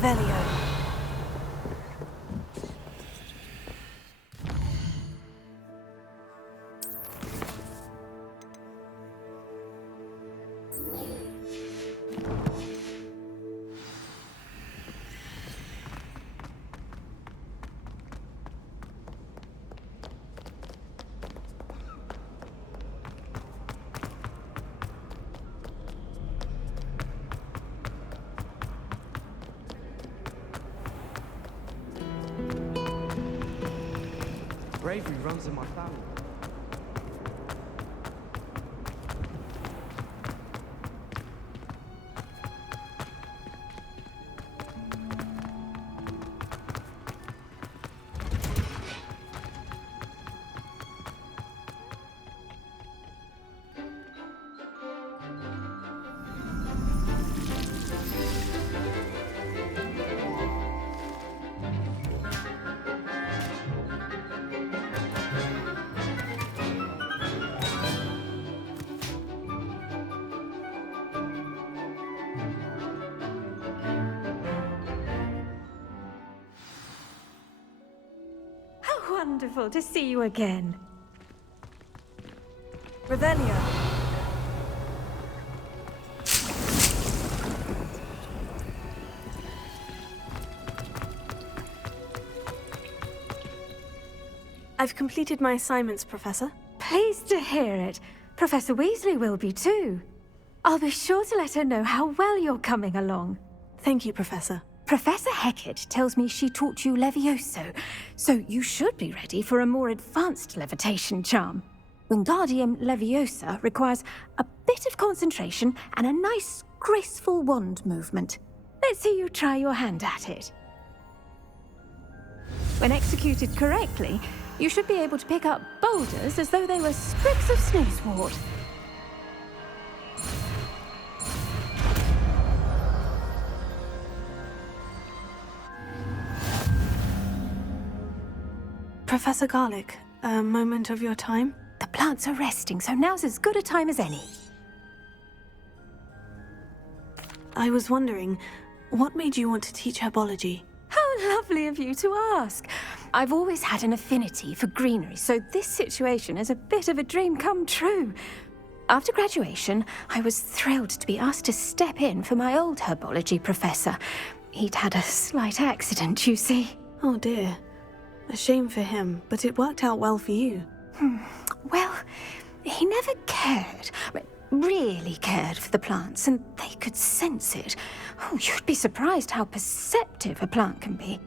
Revelio. Bravery runs in my family. Wonderful to see you again. Revelio. I've completed my assignments, Professor. Pleased to hear it. Professor Weasley will be too. I'll be sure to let her know how well you're coming along. Thank you, Professor. Professor Hecat tells me she taught you Levioso, so you should be ready for a more advanced levitation charm. Wingardium Leviosa requires a bit of concentration and a nice, graceful wand movement. Let's see you try your hand at it. When executed correctly, you should be able to pick up boulders as though they were sprigs of sneezewort. Professor Garlick, a moment of your time? The plants are resting, so now's as good a time as any. I was wondering, what made you want to teach herbology? How lovely of you to ask. I've always had an affinity for greenery, so this situation is a bit of a dream come true. After graduation, I was thrilled to be asked to step in for my old herbology professor. He'd had a slight accident, you see. Oh dear. A shame for him, but it worked out well for you. Well, he never cared, really cared for the plants, and they could sense it. Oh, you'd be surprised how perceptive a plant can be.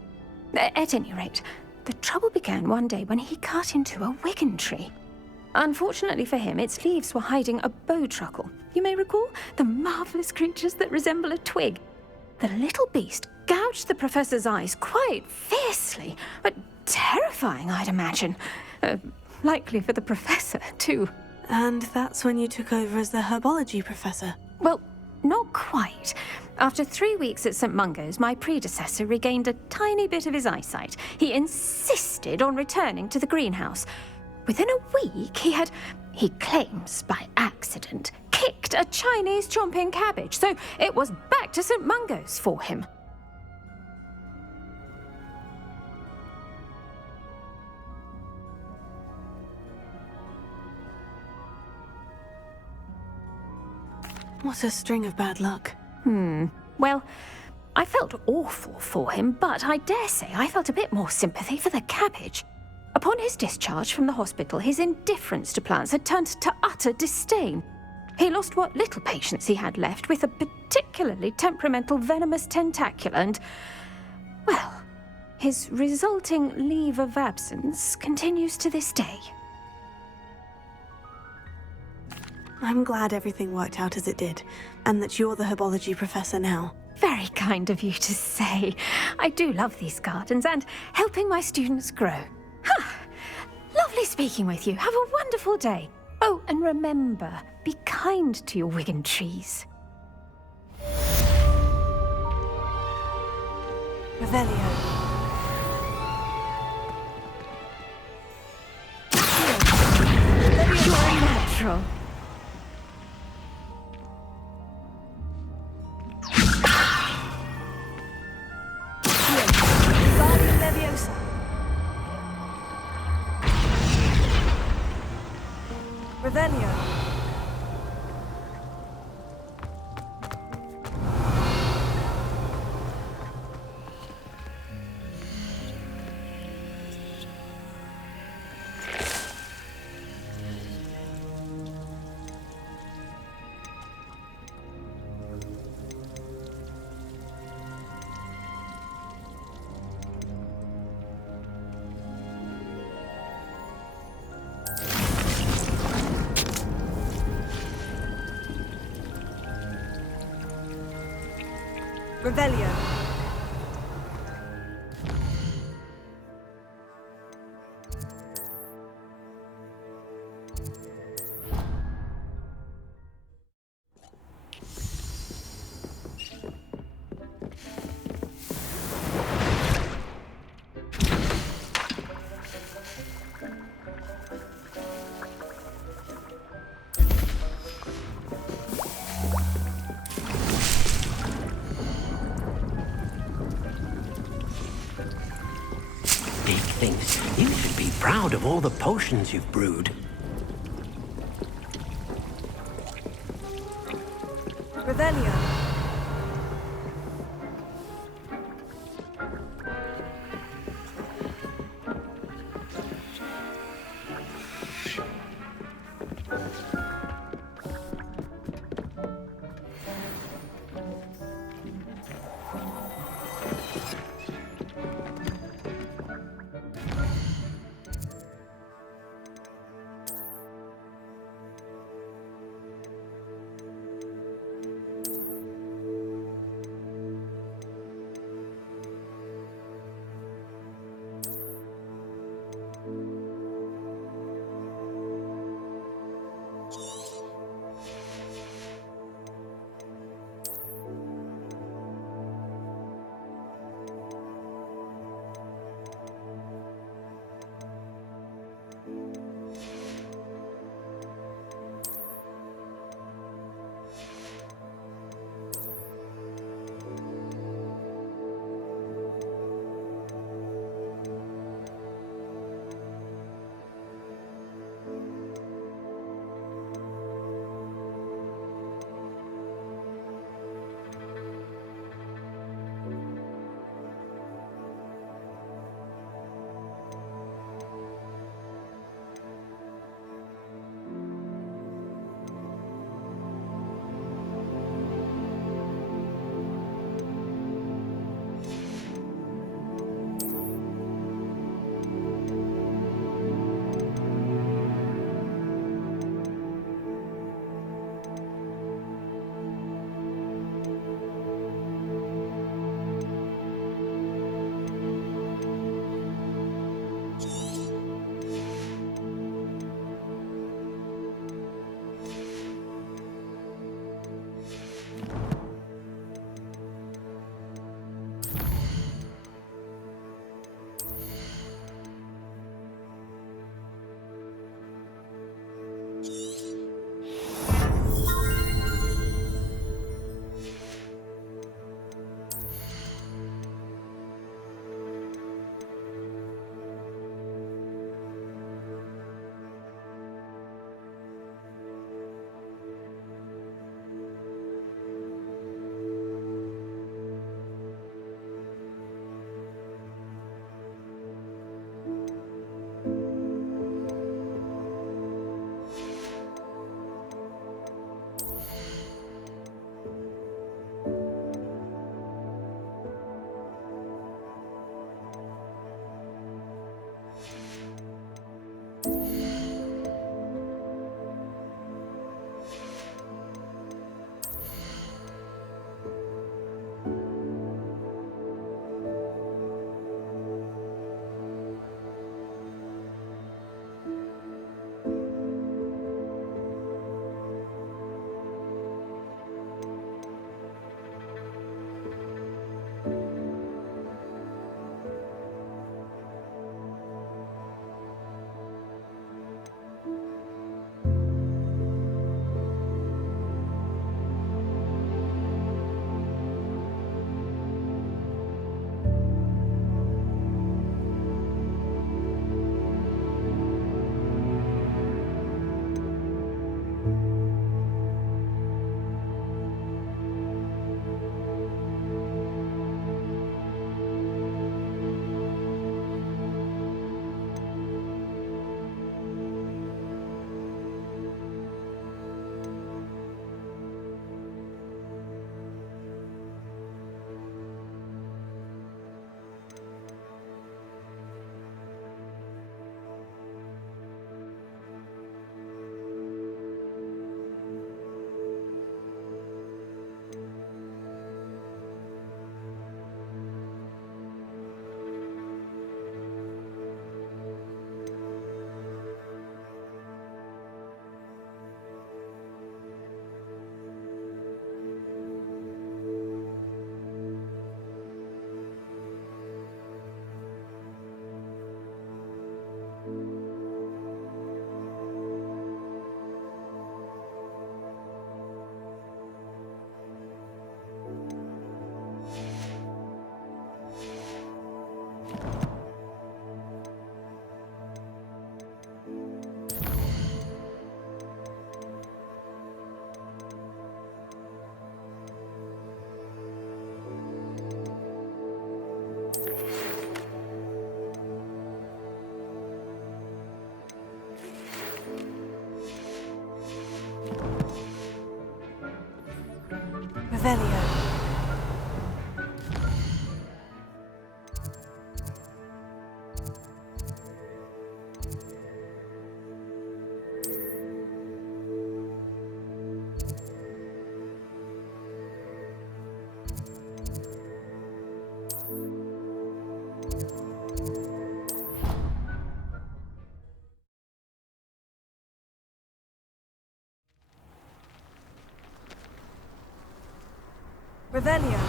At any rate, the trouble began one day when he cut into a wigan tree. Unfortunately for him, its leaves were hiding a bowtruckle. You may recall the marvelous creatures that resemble a twig. The little beast gouged the professor's eyes quite fiercely, but terrifying, I'd imagine. Likely for the professor, too. And that's when you took over as the herbology professor? Well, not quite. After 3 weeks at St. Mungo's, my predecessor regained a tiny bit of his eyesight. He insisted on returning to the greenhouse. Within a week, he claims by accident, kicked a Chinese chomping cabbage, so it was back to St. Mungo's for him. What a string of bad luck. Well, I felt awful for him, but I dare say I felt a bit more sympathy for the cabbage. Upon his discharge from the hospital, his indifference to plants had turned to utter disdain. He lost what little patience he had left with a particularly temperamental venomous tentacula and, well, his resulting leave of absence continues to this day. I'm glad everything worked out as it did, and that you're the herbology professor now. Very kind of you to say. I do love these gardens and helping my students grow. Lovely speaking with you. Have a wonderful day. Oh, and remember, be kind to your wigan trees. Revelio. You're a natural. closer. Revelio. Revelio. Big things. You should be proud of all the potions you've brewed. Revelio. Revelio.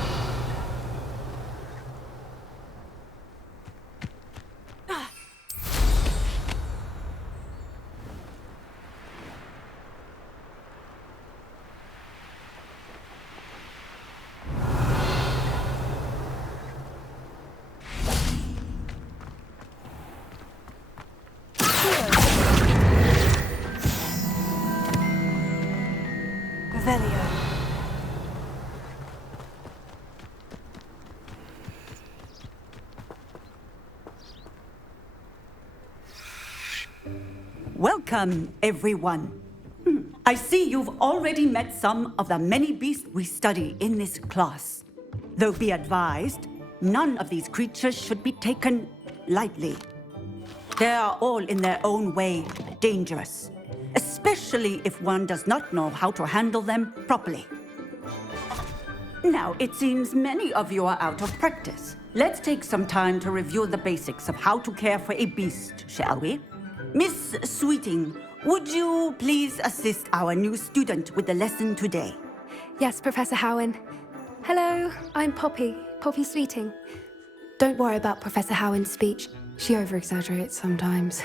Revelio. Welcome, everyone. I see you've already met some of the many beasts we study in this class. Though be advised, none of these creatures should be taken lightly. They are all in their own way dangerous, especially if one does not know how to handle them properly. Now, it seems many of you are out of practice. Let's take some time to review the basics of how to care for a beast, shall we? Miss Sweeting, would you please assist our new student with the lesson today? Yes, Professor Howen. Hello, I'm Poppy Sweeting. Don't worry about Professor Howen's speech. She over-exaggerates sometimes.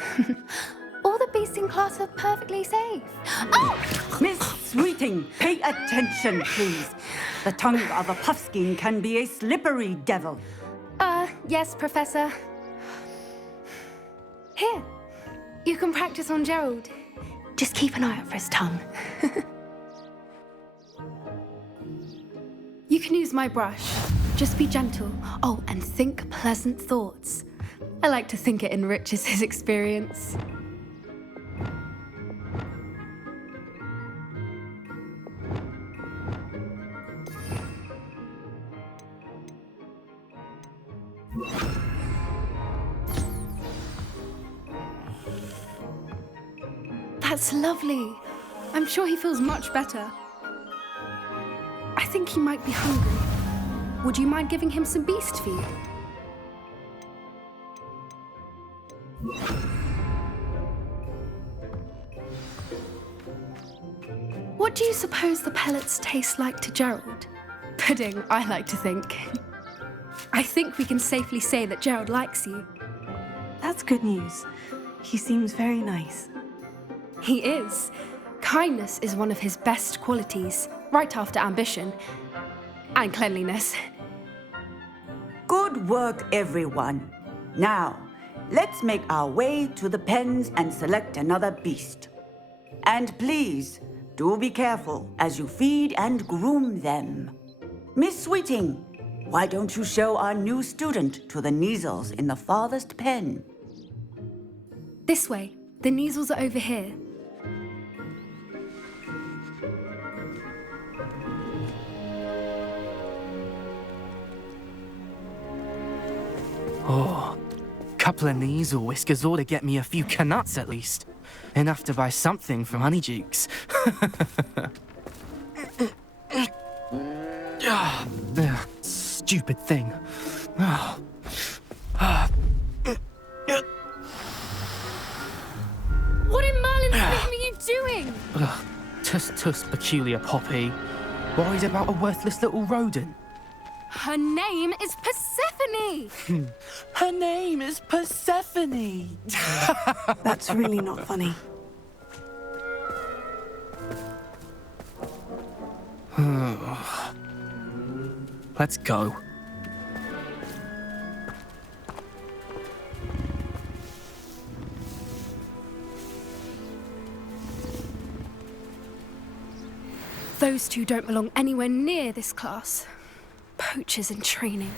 All the beasts in class are perfectly safe. Oh! Miss Sweeting, pay attention, please. The tongue of a puffskein can be a slippery devil. Yes, Professor. Here, you can practice on Gerald. Just keep an eye out for his tongue. You can use my brush. Just be gentle. Oh, and think pleasant thoughts. I like to think it enriches his experience. That's lovely. I'm sure he feels much better. I think he might be hungry. Would you mind giving him some beast feed? What do you suppose the pellets taste like to Gerald? Pudding, I like to think. I think we can safely say that Gerald likes you. That's good news. He seems very nice. He is. Kindness is one of his best qualities, right after ambition. And cleanliness. Good work, everyone. Now, let's make our way to the pens and select another beast. And please, do be careful as you feed and groom them. Miss Sweeting, why don't you show our new student to the Neasels in the farthest pen? This way. The Neasels are over here. Oh, couple of Neasel whiskers ought to get me a few canuts at least. Enough to buy something from Honeydukes. Stupid thing. What in Merlin's name are you doing? Tuss, peculiar Poppy. Worried about a worthless little rodent. Her name is Persephone! Her name is Persephone! That's really not funny. Let's go. Those two don't belong anywhere near this class. Poachers in training.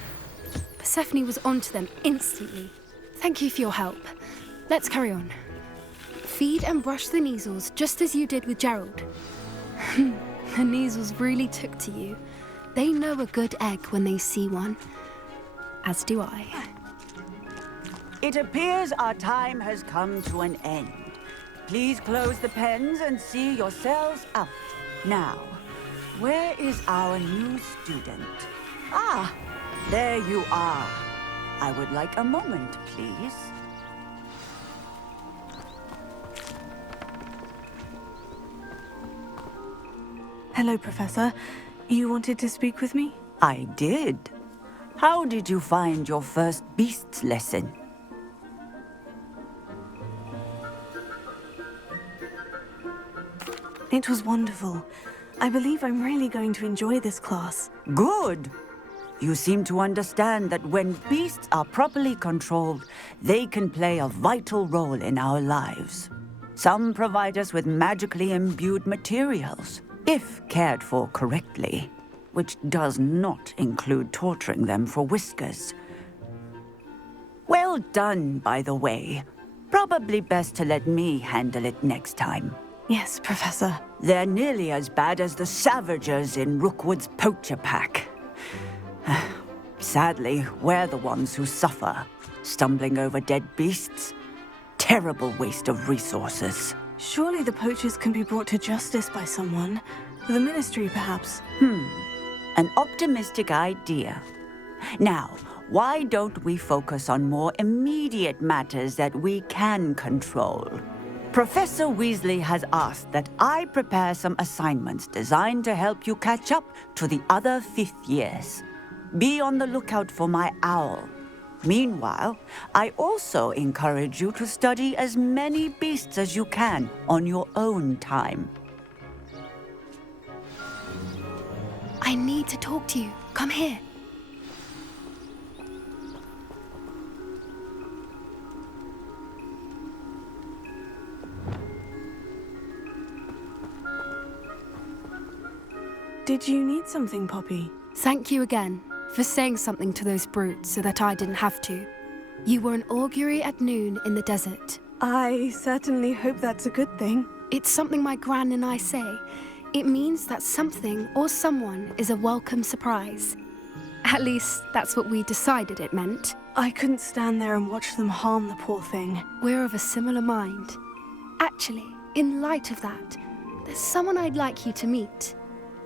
Persephone was onto them instantly. Thank you for your help. Let's carry on. Feed and brush the Neasels just as you did with Gerald. The Neasels really took to you. They know a good egg when they see one. As do I. It appears our time has come to an end. Please close the pens and see yourselves out. Now, where is our new student? Ah, there you are. I would like a moment, please. Hello, Professor. You wanted to speak with me? I did. How did you find your first beasts lesson? It was wonderful. I believe I'm really going to enjoy this class. Good. You seem to understand that when beasts are properly controlled, they can play a vital role in our lives. Some provide us with magically imbued materials, if cared for correctly, which does not include torturing them for whiskers. Well done, by the way. Probably best to let me handle it next time. Yes, Professor. They're nearly as bad as the Savagers in Rookwood's poacher pack. Sadly, we're the ones who suffer, stumbling over dead beasts. Terrible waste of resources. Surely the poachers can be brought to justice by someone. The Ministry, perhaps. An optimistic idea. Now, why don't we focus on more immediate matters that we can control? Professor Weasley has asked that I prepare some assignments designed to help you catch up to the other fifth years. Be on the lookout for my owl. Meanwhile, I also encourage you to study as many beasts as you can on your own time. I need to talk to you. Come here. Did you need something, Poppy? Thank you again for saying something to those brutes so that I didn't have to. You were an augury at noon in the desert. I certainly hope that's a good thing. It's something my gran and I say. It means that something or someone is a welcome surprise. At least, that's what we decided it meant. I couldn't stand there and watch them harm the poor thing. We're of a similar mind. Actually, in light of that, there's someone I'd like you to meet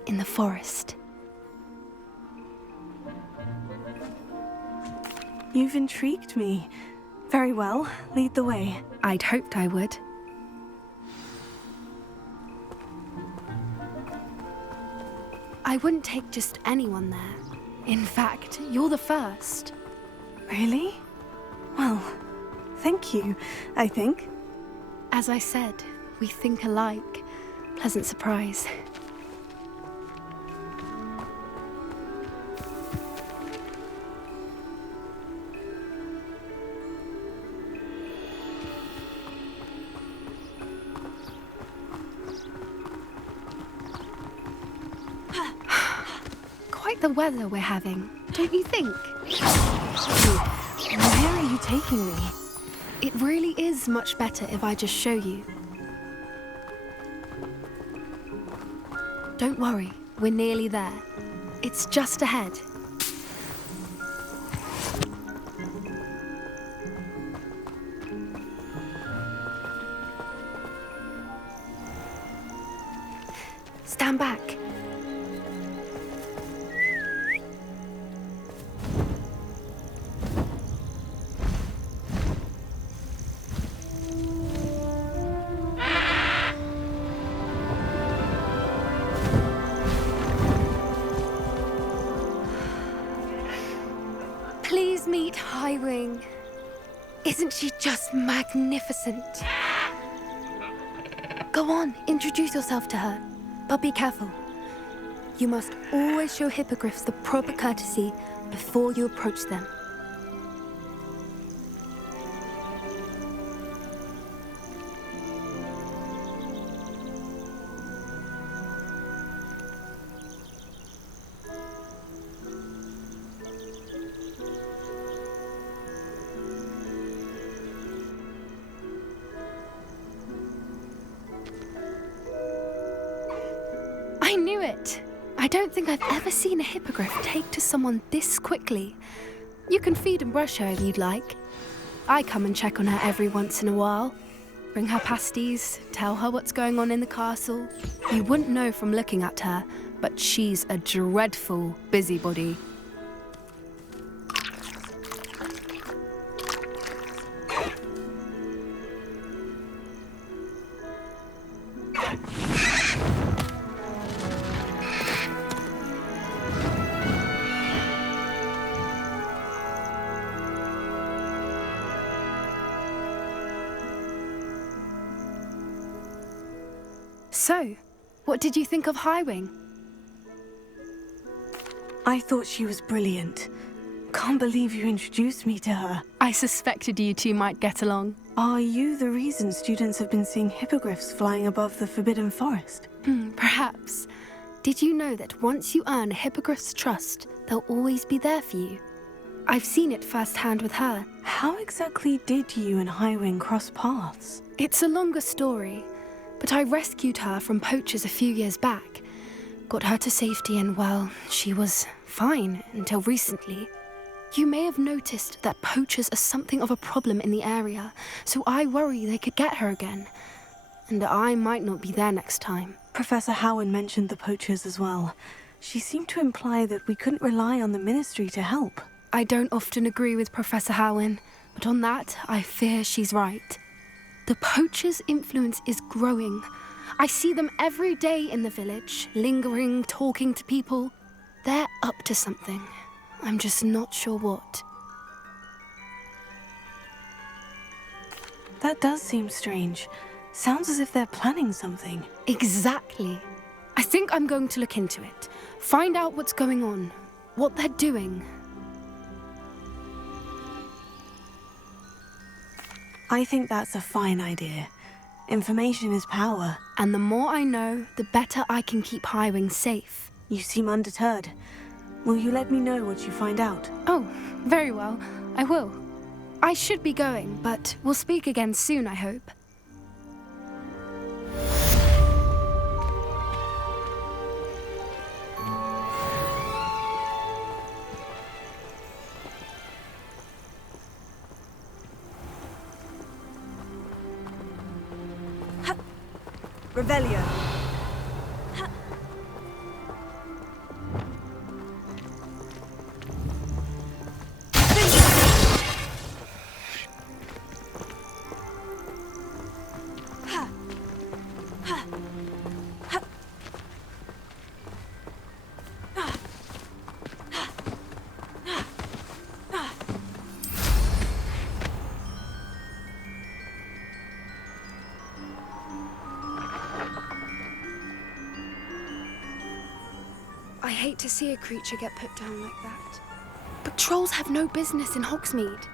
in the forest. You've intrigued me. Very well, lead the way. I'd hoped I would. I wouldn't take just anyone there. In fact, you're the first. Really? Well, thank you, I think. As I said, we think alike. Pleasant surprise. Quite the weather we're having, don't you think? Where are you taking me? It really is much better if I just show you. Don't worry, we're nearly there. It's just ahead. Stand back. Please meet Highwing. Isn't she just magnificent? Go on, introduce yourself to her. But be careful. You must always show hippogriffs the proper courtesy before you approach them. I knew it! I don't think I've ever seen a hippogriff take to someone this quickly. You can feed and brush her if you'd like. I come and check on her every once in a while. Bring her pasties, tell her what's going on in the castle. You wouldn't know from looking at her, but she's a dreadful busybody. So, what did you think of Highwing? I thought she was brilliant. Can't believe you introduced me to her. I suspected you two might get along. Are you the reason students have been seeing hippogriffs flying above the Forbidden Forest? Perhaps. Did you know that once you earn a hippogriff's trust, they'll always be there for you? I've seen it firsthand with her. How exactly did you and Highwing cross paths? It's a longer story, but I rescued her from poachers a few years back. Got her to safety and, well, she was fine until recently. You may have noticed that poachers are something of a problem in the area, so I worry they could get her again. And I might not be there next time. Professor Howen mentioned the poachers as well. She seemed to imply that we couldn't rely on the Ministry to help. I don't often agree with Professor Howen, but on that, I fear she's right. The poachers' influence is growing. I see them every day in the village, lingering, talking to people. They're up to something. I'm just not sure what. That does seem strange. Sounds as if they're planning something. Exactly. I think I'm going to look into it. Find out what's going on, what they're doing. I think that's a fine idea. Information is power. And the more I know, the better I can keep Highwing safe. You seem undeterred. Will you let me know what you find out? Oh, very well. I will. I should be going, but we'll speak again soon, I hope. Revelio. I hate to see a creature get put down like that. But trolls have no business in Hogsmeade.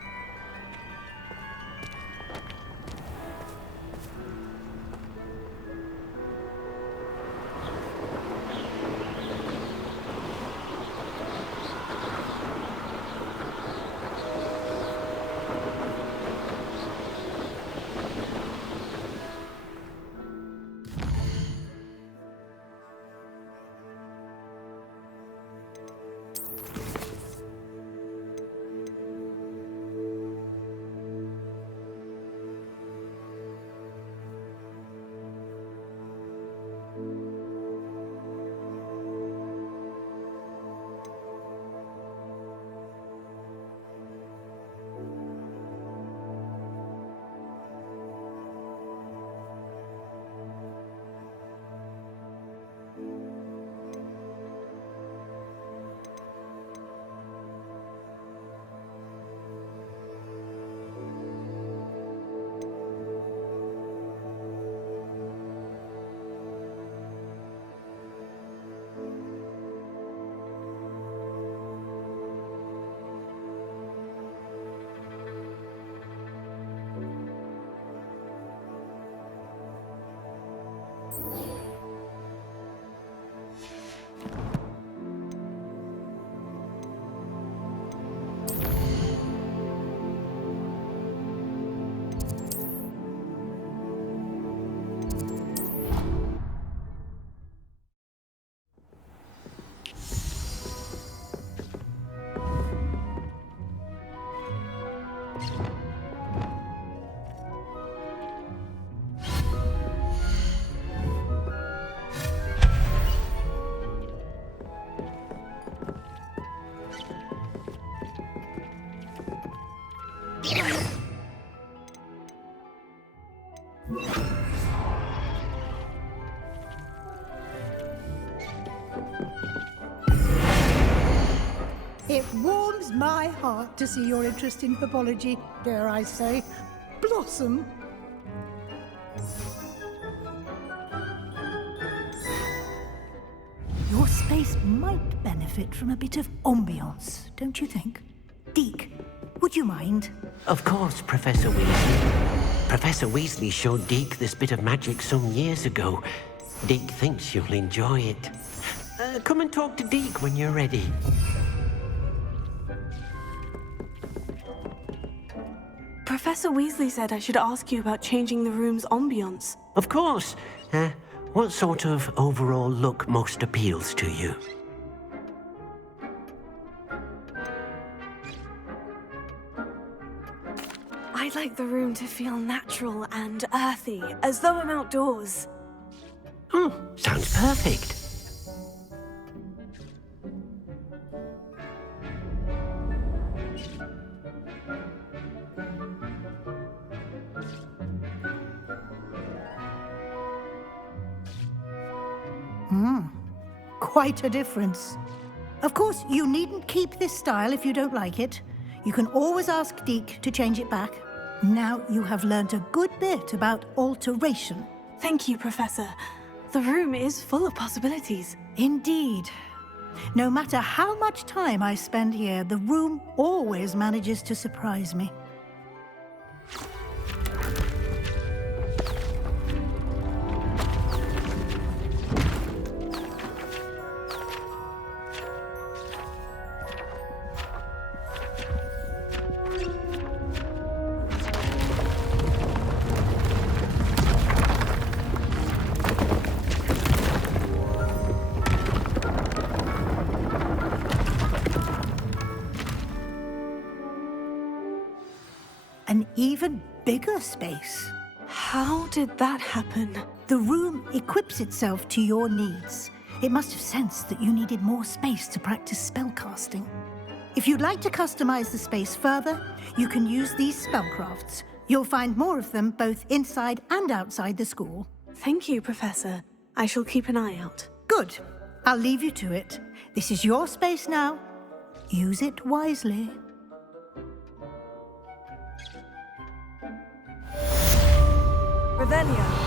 It warms my heart to see your interest in herbology, dare I say, blossom. Your space might benefit from a bit of ambiance, don't you think? Deke, would you mind? Of course, Professor Weasley. Professor Weasley showed Deke this bit of magic some years ago. Deke thinks you'll enjoy it. Come and talk to Deke when you're ready. Professor Weasley said I should ask you about changing the room's ambiance. Of course. What sort of overall look most appeals to you? I'd like the room to feel natural and earthy, as though I'm outdoors. Oh, sounds perfect. Quite a difference. Of course, you needn't keep this style if you don't like it. You can always ask Deke to change it back. Now you have learned a good bit about alteration. Thank you, Professor. The room is full of possibilities. Indeed. No matter how much time I spend here, the room always manages to surprise me. An even bigger space. How did that happen? The room equips itself to your needs. It must have sensed that you needed more space to practice spellcasting. If you'd like to customize the space further, you can use these spellcrafts. You'll find more of them both inside and outside the school. Thank you, Professor. I shall keep an eye out. Good. I'll leave you to it. This is your space now. Use it wisely. Revelio.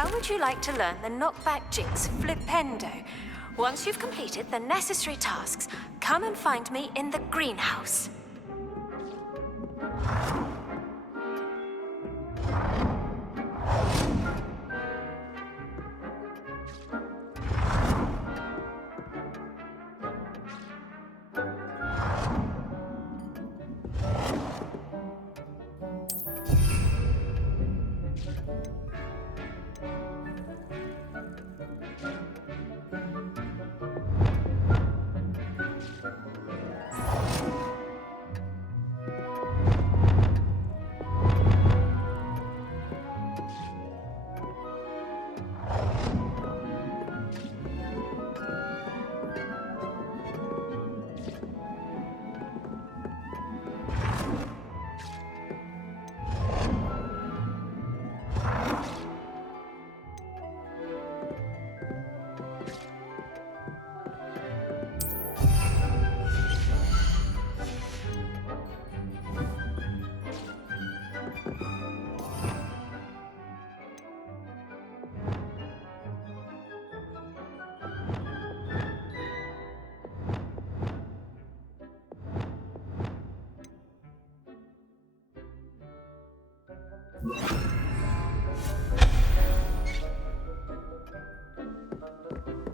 How would you like to learn the knockback jinx flipendo? Once you've completed the necessary tasks, come and find me in the greenhouse.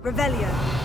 Revelio.